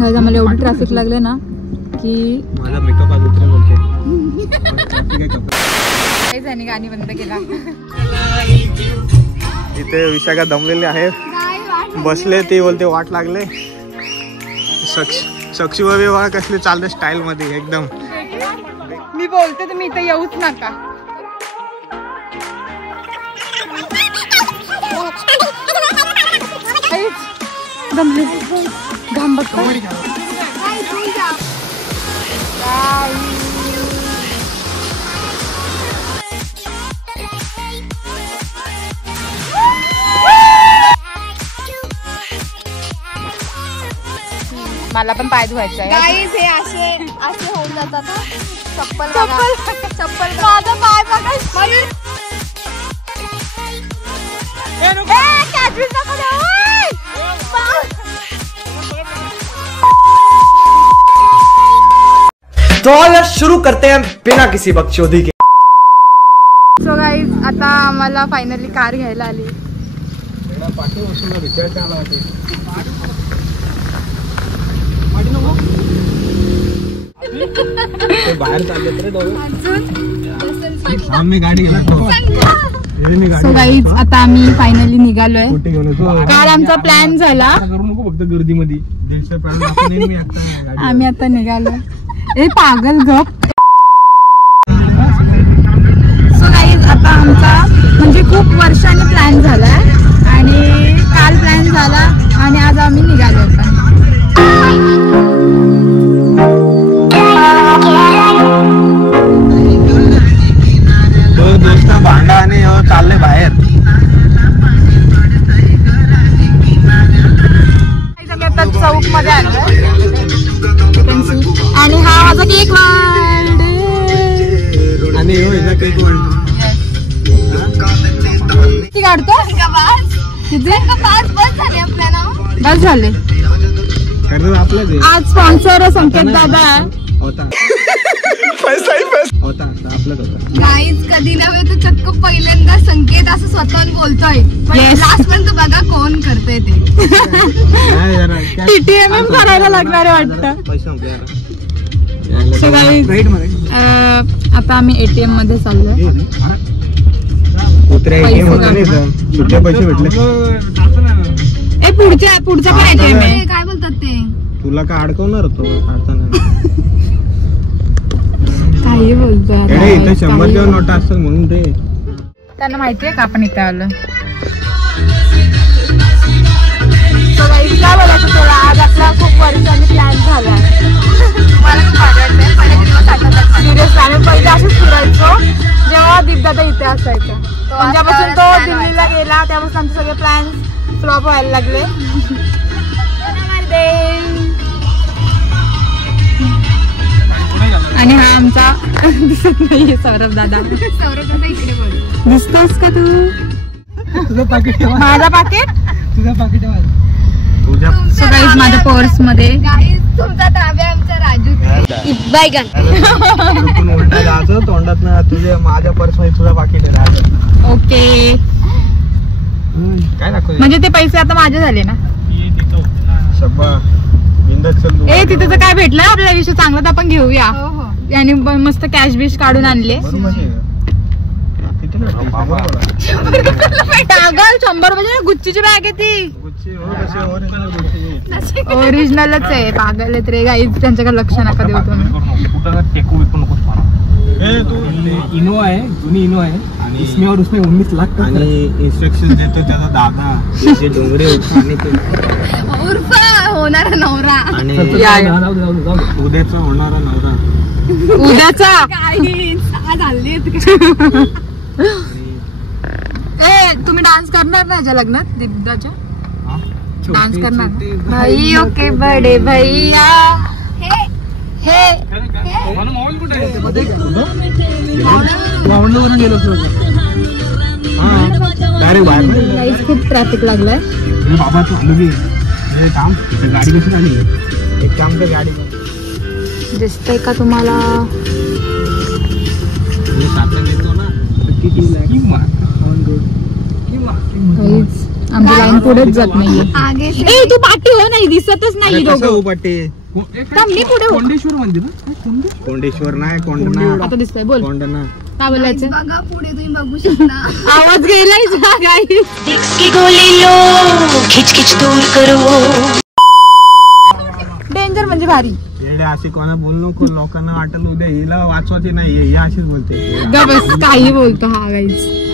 Guys आम्हाला एवढी traffic लागले ना की माझा मेकअप आज उतरेल बोलते. गाणी बंद केला. इथे विशाखा दमलेले आहे, बसले. ते बोलते वाट लागले. साक्षी वगैरे कसले चालते स्टाईल मध्ये एकदम. मी बोलते तुम्ही इथे येऊच नका. मला पण पाय धुवायचं आहे. गाईज हे असे होऊन जातात. चप्पल माझा पाय बघा. तो यार शुरू करते हैं बिना किसी बकचोदी के. सो गाईज आता आम्हाला फायनली कार घ्यायला आली. बाहेर चालले रे आम्ही गाडी गेला. सो गाईज आता आम्ही फायनली निघालोय. काल आमचा प्लॅन झाला. करू नको फक्त गर्दीमध्ये. आम्ही आता निघालो. ए पागल गप. सो गाईज आता आमचा म्हणजे खूप वर्षांनी प्लॅन झालाय आणि काल प्लॅन झाला आणि आज आम्ही निघालो. दोस्त भांडा आणि चालले बाहेर. आता चौक मध्ये आलो आणि हा माझा केक आणि केक किती काढतो. बस झाले. आज स्पॉन्सर संकेत दादा होता. पैसा होता आपलाच होता. गाईज कधी नव्हे तर चक्क पहिल्यांदा संकेत असं स्वतःहून बोलतोय. लास्ट पर्यंत बघा कोण करतोय ते. TTMM करायला लागणार आहे वाटतं. आता आम्ही ATM मध्ये चाललोय. सुट्टे पैसे भेटले. पुढचा पण ATM आहे. काय बोलतात ते. तुला काय अडकवणार होतो काही बोलतोय. इथे 100च्या नोटा असतात म्हणून ते. त्यांना माहितीये का आपण इथे आलो. काय बोलायचं तुला. आज आपला खूप वर्षांनी प्लॅन झाला. मला खूप आवडतंय. सिरियसली आम्ही पहिले असंच फिरायचो जेव्हा दीपदादा इथे असायचा. ज्यापासून तो दिल्लीला गेला त्यापासून आमचे सगळे प्लॅन फ्लॉप व्हायला लागले. आणि हा आमचा दिसत नाहीये सौरभ दादा. दिसतोस का तू. तुझं पाकिट. माझा पाकिट. तुझं पाकिट. सो गाईज माझ्या पर्स मध्ये तुमचा ताब्या आमच्या राजू उलटा जायचं तोंडात ना. तुझे माझ्या पर्स मध्ये तुझं पाकिट आहे. ओके काय दाखव. म्हणजे ते पैसे आता माझे झाले ना. ए तिथे तर काय भेटलं आपल्याला विषय चांगला तर आपण घेऊया. आणि मस्त कॅश बिश काढून आणले. पागल 100 रुपये गुच्चीची बॅग आहे ती. ओरिजिनलच आहे. पागल आहेत रे गाईज. त्यांच्याकडे लक्ष नका देऊ तुम्ही. इनो आहे जुनी इनो आहे आणि इसमें और उसमें 19 लाख आणि इन्स्ट्रक्शन देतो त्याचा दादा. डोंगरे उर्फ होणारा नवरा आणि उद्याचा होणारा नवरा. उद्याचा आज हल्ली. ए तुम्ही डान्स करणार ना याच्या लग्नात दीपदाच्या. डान्स करणार भाई. ओके बडे भैया. हे खूप ट्रॅफिक लागलाय. बाबा तू आलो काम गाडी कशी आली. एक काम कर गाडी दिसतंय का तुम्हाला. आमची लाईन पुढेच जात नाहीये. आगे से ए तू पाठी हो, नाही दिसतच नाही दोघं. थांब, मी पुढे हो. कोंडेश्वर मंदिर ना? कोंडेश्वर नाही, कोंडना. आता दिसतंय, बोल कोंडना. काय बोलायचं. बघा पुढे तुम्ही बघू शकता. आवाज गेलाय काही. डेंजर म्हणजे भारी. येडे अशी कोणा बोलू नको, लोकांना वाटलं उद्या हिला वाचवायची नाही, ही अशीच बोलते. ग बस, काही बोलतो हा गाईज.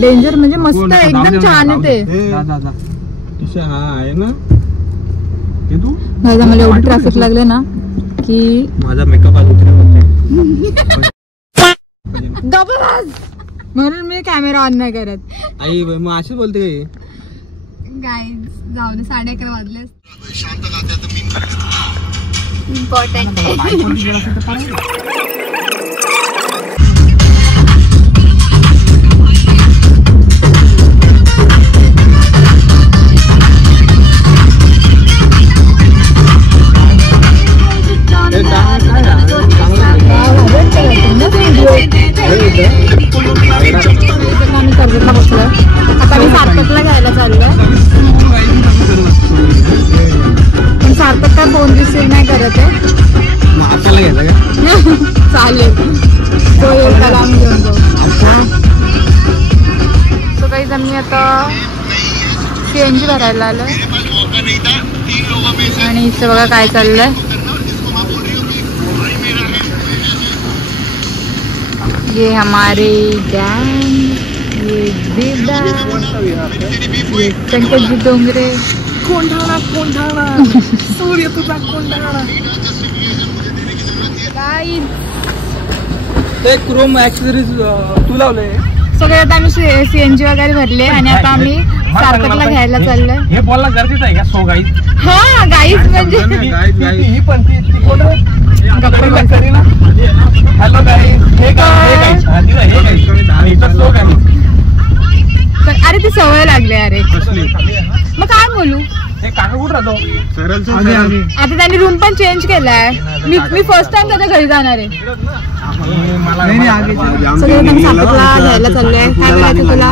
डेंजर म्हणजे मस्त आहे, एकदम छान आहे ते. हा आहे ना ते तू. मला एवढी ट्रॅफिक लागले ना की माझा मेकअप आज म्हणून मी कॅमेरा ऑन नाही करत. आई मग अशी बोलते गाईज जाऊ दे, 11:30 वाजले. इम्पॉर्टंट आहे. आता मी सार्थकला घ्यायला चाललोय, पण सार्थक काय फोन रिसीव्ह नाही करत आहे. आपल्याला घ्यायचं का? चालेल, तो येईल त्याला आम्ही घेऊन जाऊ. सो काही आम्ही आता CNG भरायला आलोय आणि इथे बघा काय चाललंय. ये हमारे गैंग, ये दीदा, ये संकटजी डोंगरे. कोंढाणा कोंढाणा सूर्य तुझा कोंढाणा. ते क्रोम ऍक्सेसरीज तू लावले सगळे. आता आम्ही CNG वगैरे भरले आणि आता आम्ही सार्थकला घ्यायला चाललोय. हे बोलला गरजेचं आहे का? So guys. हा गाईज म्हणजे ही पण ती कोण करी ना. हॅलो गाईज, हे गाईज, सो गाईज. अरे ती सवय लागली. अरे मग काय बोलू. हे काका कुठं राहतो? आता त्यांनी रूम पण चेंज केलाय. मी फर्स्ट टाइम त्याच्या घरी जाणार आहे. सगळे सार्थकला घ्यायला चाललोय. काय करायचं तुला?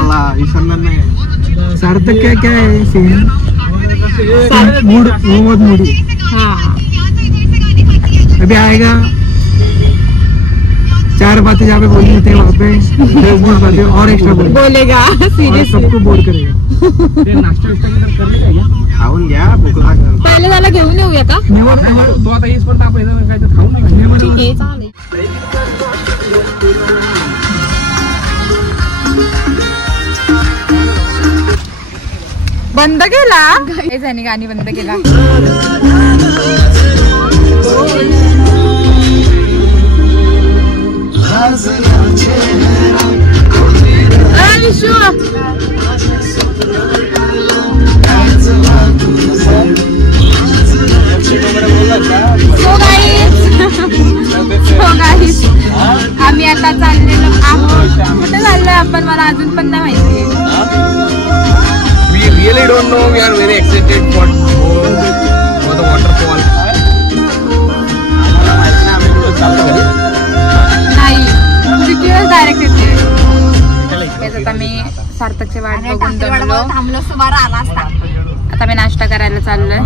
सार्थक क्या क्या है सीन? Mood Mohammed Moody. हाँ अभी आएगा, 4 बातें जहाँ पे बोलनी थे वहाँ पे 10 बातें और एक्स्ट्रा बोलेगा. सीरियसली सबको बोर करेगा. नाश्ता खाऊन घ्या, भूक लागेल. पहिले त्याला घेऊन येऊया का? तो आता येईपर्यंत आपण काय तर खाऊ नका. ठीक आहे, चालेल. बंद केला त्यांनी, गाणी बंद केला. आम्ही आता चाललेलो आहोत. कुठे चाललोय आपण मला अजून पण नाही माहिती. We really don't know. We are very excited for the waterfall. नाही, सिटीवर डायरेक्ट येते. आता मी सार्थकची वाट बघून दमलो. थांबलो असतो बरं आला असता. आता मी नाश्ता करायला चाललोय.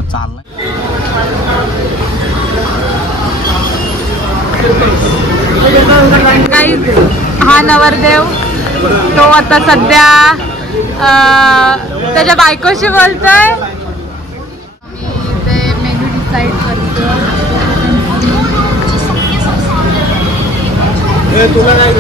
हा नवरदेव तो आता सध्या त्याच्या बायकोशी बोलतोय. ते मेनू डिसाईड करतो. तुला नाही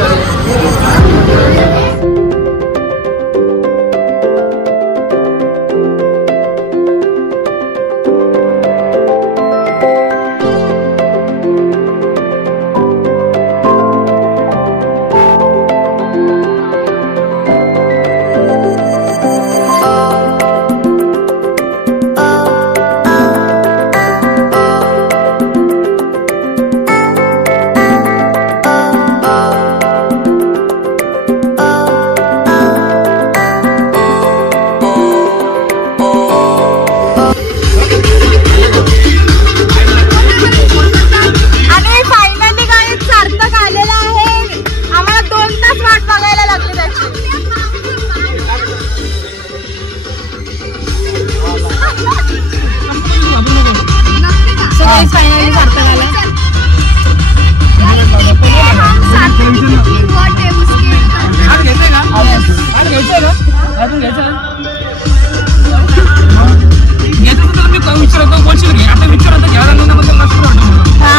गाईस फायनली सार्थक आला. अजून घ्यायचं मी विचारतो बोलशील की आता विचारतो घ्या रंगाबद्दल मस्त वाटतं. हा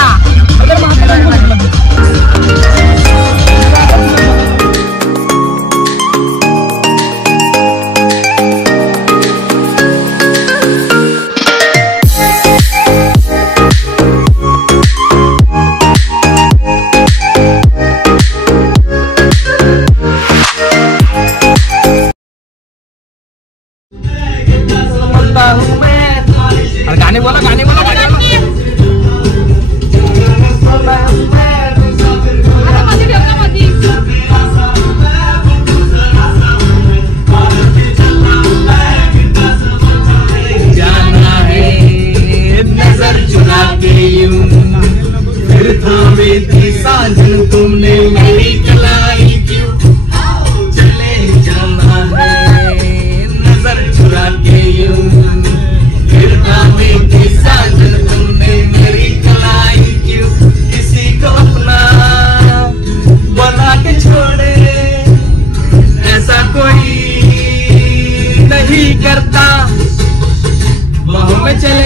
गाणे बोला गाणे बोला जाना है नजर चुरा के यूं फिर थामे थी साजन तुमने मेरी कलाई क्यों चले जाना है नजर चुरा के यूं फिर थामे थी साजन तुमने मेरी कलाई क्यों किसी को अपना बना के छोड़े ऐसा कोई नहीं करता बाहों में चले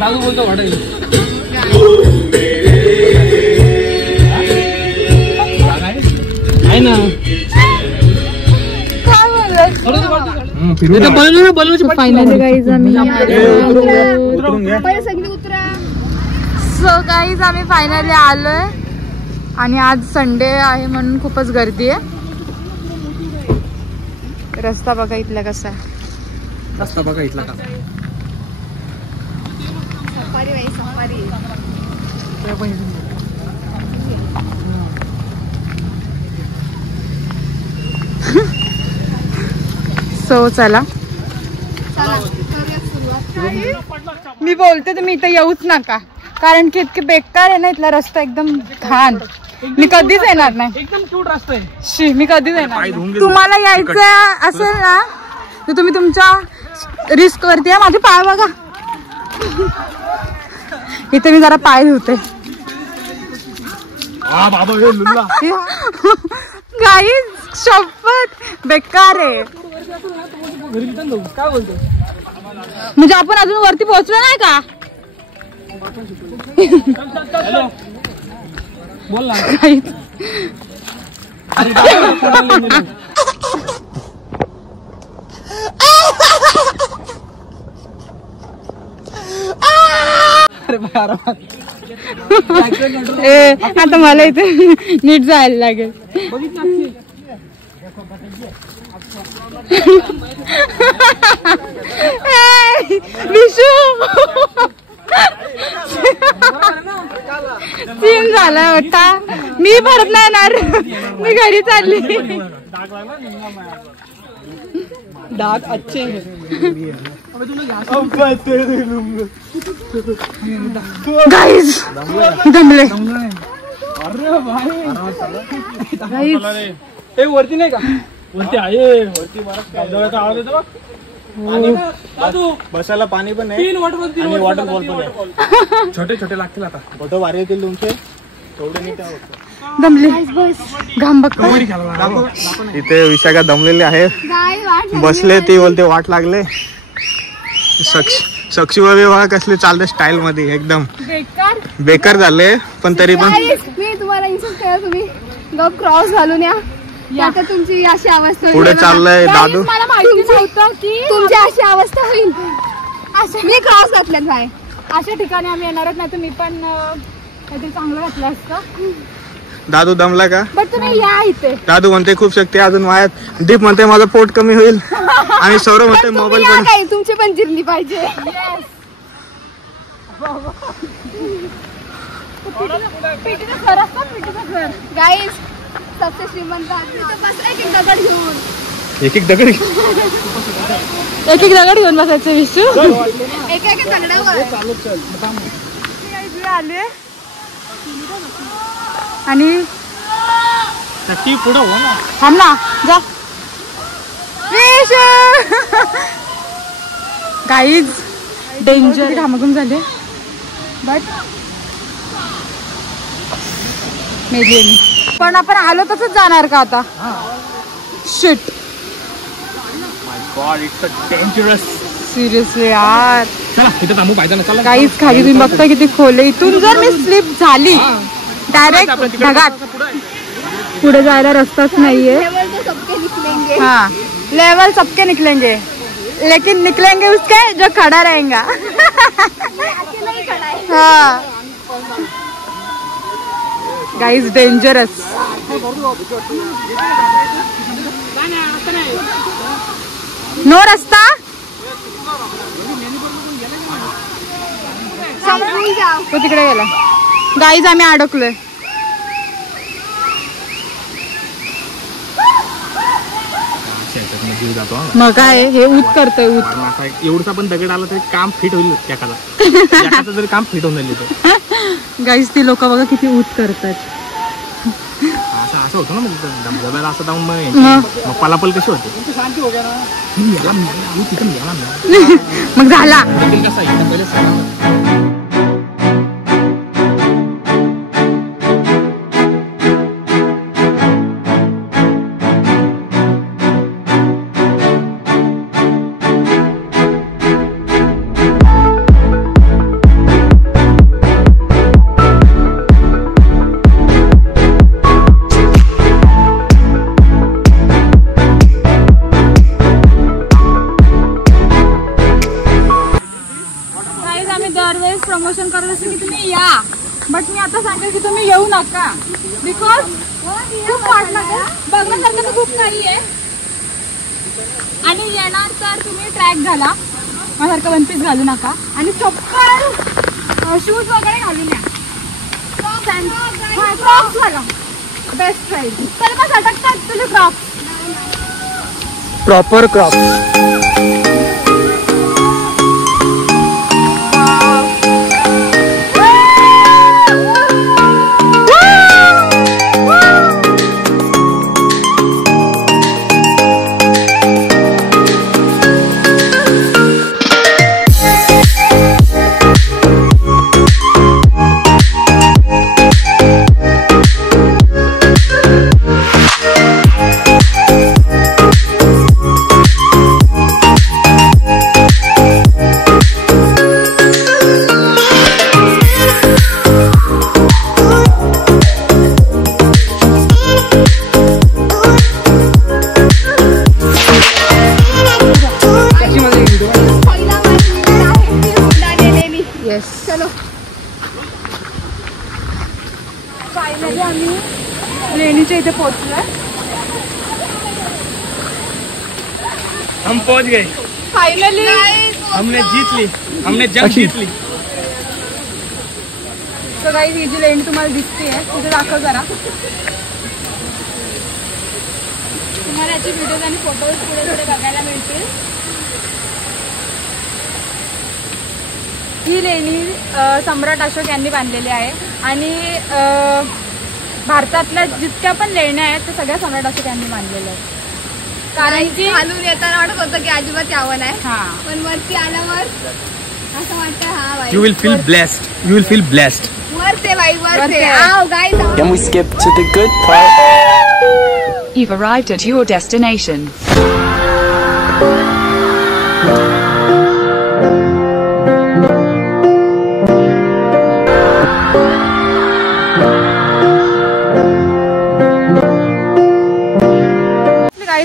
दादू बोलतो वाटेल आहे ना फायनली गाईज आम्ही सो गाईज आम्ही फायनली आलोय आणि आज संडे आहे म्हणून खूपच गर्दी आहे. रस्ता बघा इथला कसा आहे. रस्ता बघा इथला का सो चला मी बोलते तुम्ही इथं येऊच नका कारण की इतके बेकार आहे ना इथला रस्ता एकदम घाण. मी कधीच येणार नाही. एकदम क्यूट रस्ता आहे. शी मी कधीच येणार नाही. तुम्हाला यायचं असेल ना तर तुम्ही तुमच्या रिस्क वरती. माझे पाय बघा इथे मी जरा पाय धुते. गाईज शपथ बेकार आहे. काय बोलतो म्हणजे आपण अजून वरती पोहोचलो नाही का. बोल ना आता मला इथे नीट जायला लागेल. विशू सीन झाला होता. मी परत नाही येणार. मी घरी चालली. दात अच्छे गाईज दमले. हे वरती नाही का वरती आहे. वरती आवाज येतो बसायला पाणी पण आहे आणि वॉटरफॉल पण आहे. छोटे छोटे लागतील आता फोटो भारी येतील तुमचे तेवढे नाही. दमले घाम बघ. इथे विशाखा दमलेले आहे. बसले ती बोलते वाट लागले. सक्षी वगैरे कसले चालते स्टाईल मध्ये एकदम बेकार झाले पण तरी पण मी तुम्हाला इन्सल्ट केलं. तुम्ही गप क्रॉस घालून या. आता तुमची अशी अवस्था पुढे चाललंय दादू. मला माहिती नव्हतं की तुमची अशी अवस्था होईल. मी क्रॉस घातल्यात बाय. अशा ठिकाणी आम्ही येणारच नाही तर मी पण काहीतरी चांगलं घातलं असतं. दादू दमला का. बट तुम्ही या इथे. दादू म्हणते खूप शक्ती अजून वायात. दीप म्हणते माझं पोट कमी होईल आणि सौरभ म्हणते मोबाईल पण काही तुमची पण जिरली पाहिजे. गाईस सबसे श्रीमंत बस एक दगड घेऊन एक दगड घेऊन बसायचं विशू. एक दगडावर आले आणि पुढं हो ना. थांब ना जा विशू. गाईज डेंजर घामाघूम झाले बट मेली मी. पण आपण आलो तसंच जाणार का आता. Shit God it's dangerous. Seriously यार. चला इथं थांबू पाहिजे ना. चला गाईज खाली तुम्ही बघता किती खोले. इथून जर मी स्लिप झाली डायरेक्ट ढगात. पुढे जायला रस्ताच नाहीये. हाँ लेवल सबके निकलेंगे लेकिन निकलेंगे उसके जो खड़ा रहेगा. हाँ गाइस डेंजरस. नो रस्ता. तो तिकडे गेला. गाईज आम्ही अडकलोय. मग काय हे ऊत करतोय ऊत. एवढसा पण दगड आला तरी काम फिट होईल त्याला. जरी काम फिट होऊन राहिले तर गाईज ती लोक बघा किती ऊत करतात. असं होतं ना. मग धबधब्याला असं जाऊन मग पलापल कशी होते. मग झाला. प्रमोशन करत असेल की तुम्ही या बट मी आता सांगेल की तुम्ही येऊ नका बिकॉज खूप बघण्यासारखं तर खूप काही आहे. आणि येणार तर तुम्ही ट्रॅक घाला माझ्यासारखं वन पीस घालू नका आणि चप्पल शूज वगैरे घालून या. क्रॉक्स घाला बेस्ट राहील. तर मग अटकतात तुला क्रॉक्स. Proper crop. फायनली आम्ही लेणीच्या इथे पोहोचलोय. हम पहुंच गए फायनली. हमने जीत ली. हमने जंग जीत ली. तर गाईज ही जी लेणी तुम्हाला दिसते तिथे दाखव जरा. तुम्हाला याचे व्हिडिओज आणि फोटोज पुढे पुढे बघायला मिळतील. ही लेणी सम्राट अशोक यांनी बांधलेली आहे आणि भारतातल्या जितक्या पण लेण्या आहेत त्या सगळ्या सम्राट अशोक यांनी बांधलेल्या आहेत. कारण की खालून येताना वाटत होतं की अजिबात यावं नाही. हा पण वरती आल्यावर असं वाटतं हा बाई. You will feel blessed. You will feel blessed. वरते बाई वरते. वरते. आओ guys. Can we skip to the good part? You've arrived at your destination.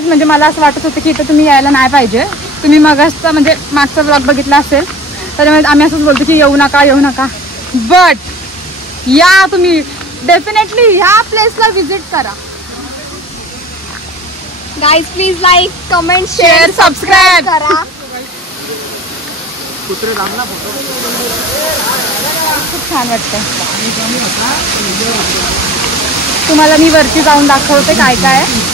म्हणजे मला असं वाटत होतं की इथं तुम्ही यायला नाही पाहिजे. तुम्ही मगाचा म्हणजे मागचा ब्लॉग बघितला असेल त्याच्यामुळे आम्ही असंच बोलतो की येऊ नका येऊ नका. बट या तुम्ही डेफिनेटली ह्या प्लेसला विजिट करा. Guys please like comment share subscribe करा. खूप छान वाटतं. तुम्हाला मी वरती जाऊन दाखवते काय काय आहे.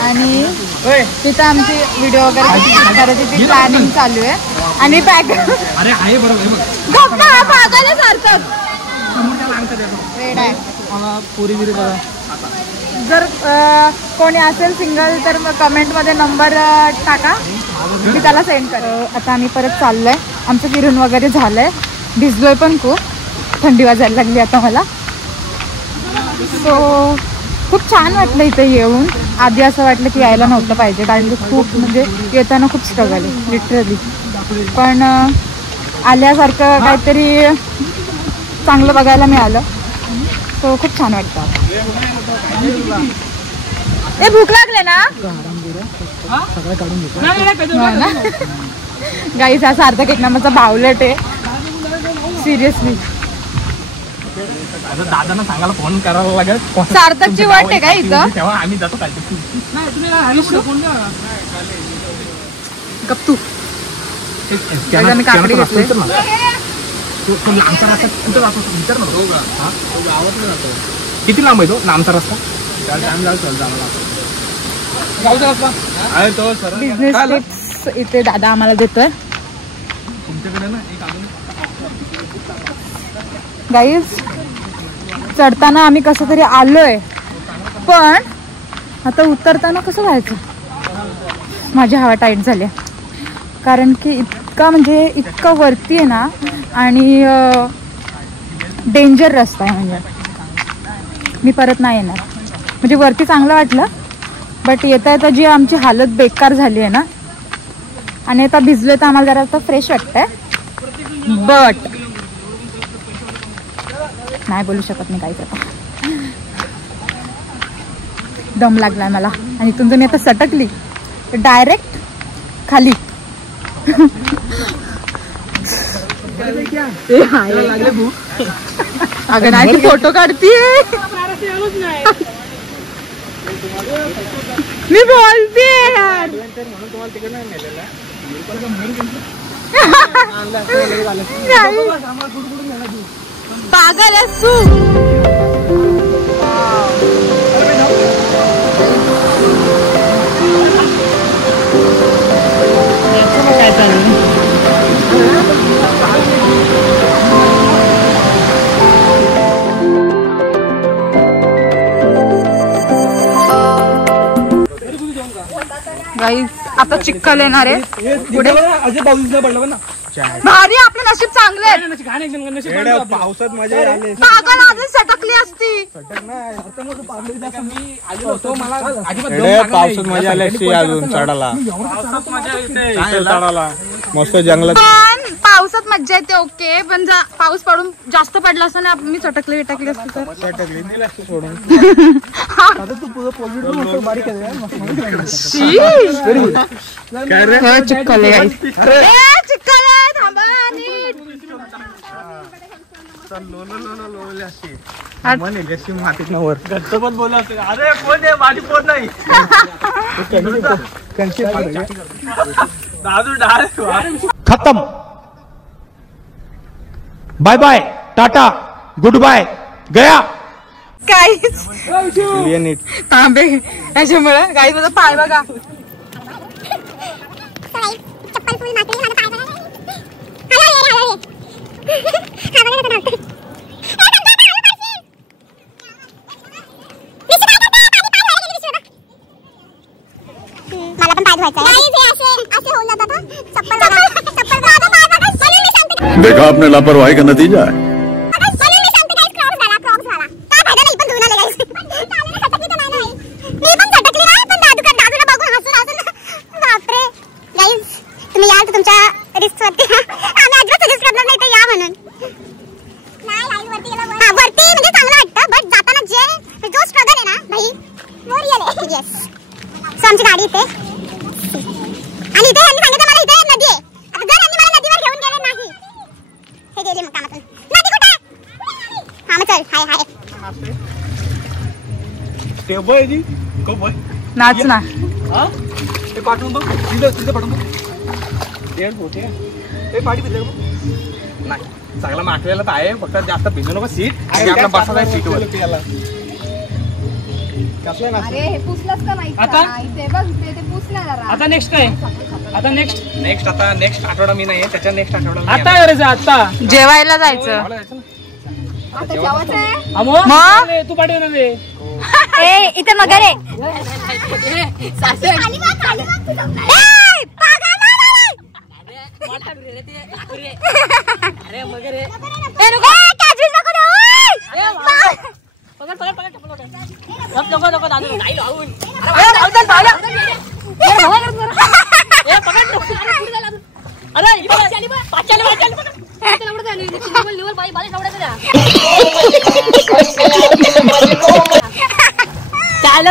आणि तिथं आमची व्हिडिओ वगैरे करायची ती प्लॅनिंग चालू आहे. आणि पॅक जर कोणी असेल सिंगल तर मग कमेंटमध्ये नंबर टाका, मी त्याला सेंड करेन. आता आम्ही परत चाललोय. आमचं फिरून वगैरे झालंय, भिजलोय पण खूप, थंडी वाजायला लागली आता मला. सो खूप छान वाटलं इथे येऊन. आधी असं वाटलं की यायला नव्हतं पाहिजे, कारण की खूप म्हणजे येताना खूप स्ट्रगल आहे लिटरली. पण आल्यासारखं काहीतरी चांगलं बघायला मिळालं, सो खूप छान वाटतं. ए भूक लागले ना गाईस. हा सार्थक एक नावाचा बावलट आहे सिरियसली. दादांना सांगायला फोन करावा लागेल. सार्थकची वाट आहे का इथं? तेव्हा आम्ही जातो काय गप्पू काकडी घेतली. किती लांब आहे तो लांबचा रस्ता? बिझनेस टिप्स इथे दादा आम्हाला देतोय. गाईज चढताना आम्ही कसं तरी आलोय, पण आता उतरताना कसं व्हायचं? माझी हवा टाईट झाली, कारण की इतका वरती आहे ना, आणि डेंजर रस्ता आहे. म्हणजे मी परत नाही येणार. म्हणजे वरती चांगलं वाटलं, बट येता येता जी आमची हालत बेकार झाली आहे ना, आणि आता भिजलो तर आम्हाला जरा आता फ्रेश वाटतंय. बट नाही बोलू शकत नाही काहीच. आता दम लागलाय मला, आणि इथून जर मी आता सटकली तर डायरेक्ट खाली. अगं नाही, ती फोटो काढतीये, मी बोलते यार. पागल आहेस तू. काय चाललं? गाईस आता चिखल येणार आहे पुढे. भारी, आपले नशीब चांगले आहेत. पावसात मजा आली. पागल अजून सटकली असती. पावसात मजा आली असती अजून चढायला. मस्त जंगलात. पण पावसात मज्जा येते ओके, पण पाऊस पडून जास्त पडला असता ना, मी चटकली विटकली असती तर सोडून. चिखल आहे, चिखल आहे. थांबा नीट. खत्म. बाय बाय, टाटा, गुड बाय, गया. काहीच तांबे त्याच्यामुळे गाईज माझा पाय बघा. देखा आपने लापरवाही का नतीजा है। आमची गाडी इथे आणि इथे यांनी सांगितलं मला इथे नदी आहे. आता जर यांनी मला नदीवर घेऊन गेले नाही हे गेले मग कामातून. नदी कुठे आहे? हा मग चल हाय हाय ते बय जी को बय नाच ना. हा ते पाठवून दो तिथे पाठवून दो. डेढ़ मोठे ते पाठी भिजले नाही चांगला माखलेला तर आहे फक्त जास्त भिजू नको सीट आणि आपला बसायला सीटवर. अरे हे पुसलंच का नाही आता? इथे बघ ते पुसलं जरा. आता नेक्स्ट काय आता नेक्स्ट आठवडा मी नाही त्याच्या नेक्स्ट आठवडा आता करायचं आता जेवायला जायचं. आता जेवायचं आहे. अमो मग? तू पाठव ना रे. ए इथे मगर आहे.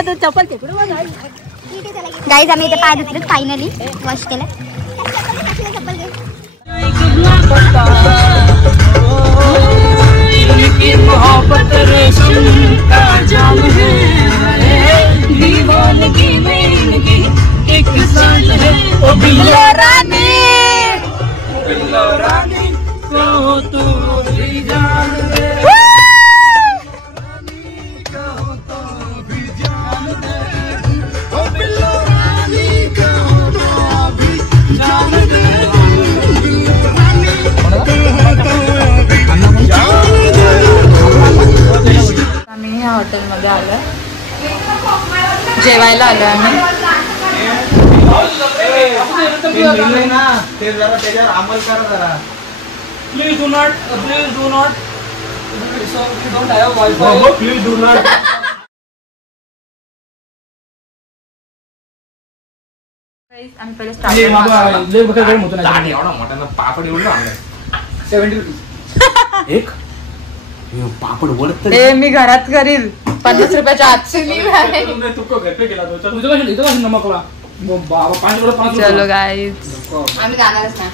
तू चप्पल गाईज आम्ही इथे पाय धुतले फायनली वॉश केलं. आम्ही ह्या हॉटेलमध्ये आलो जेवायला आलो आम्ही. ते जरा त्याच्यावर अंमल करा जरा. Please do not please do not don't have हो प्लीज डू नॉट. आम्ही पहिले स्टार्ट एवढा मोठा पापड एवढं आणलाय 70 रुपीज एक पापड वळत मी घरात करील 50 रुपयाच्या आत. नमकला बाबा 5 रुपये 5 चलो गाईज आम्ही जाणारच नाही.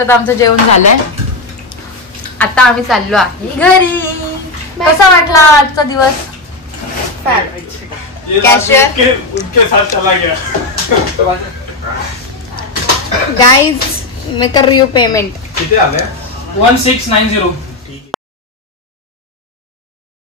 आता आमचं जेवण झालंय. आता आम्ही चाललो आहे घरी. कसा वाटला आजचा दिवस? कॅशियर गाईज मैं कर रही हूँ पेमेंट. किती आले 1690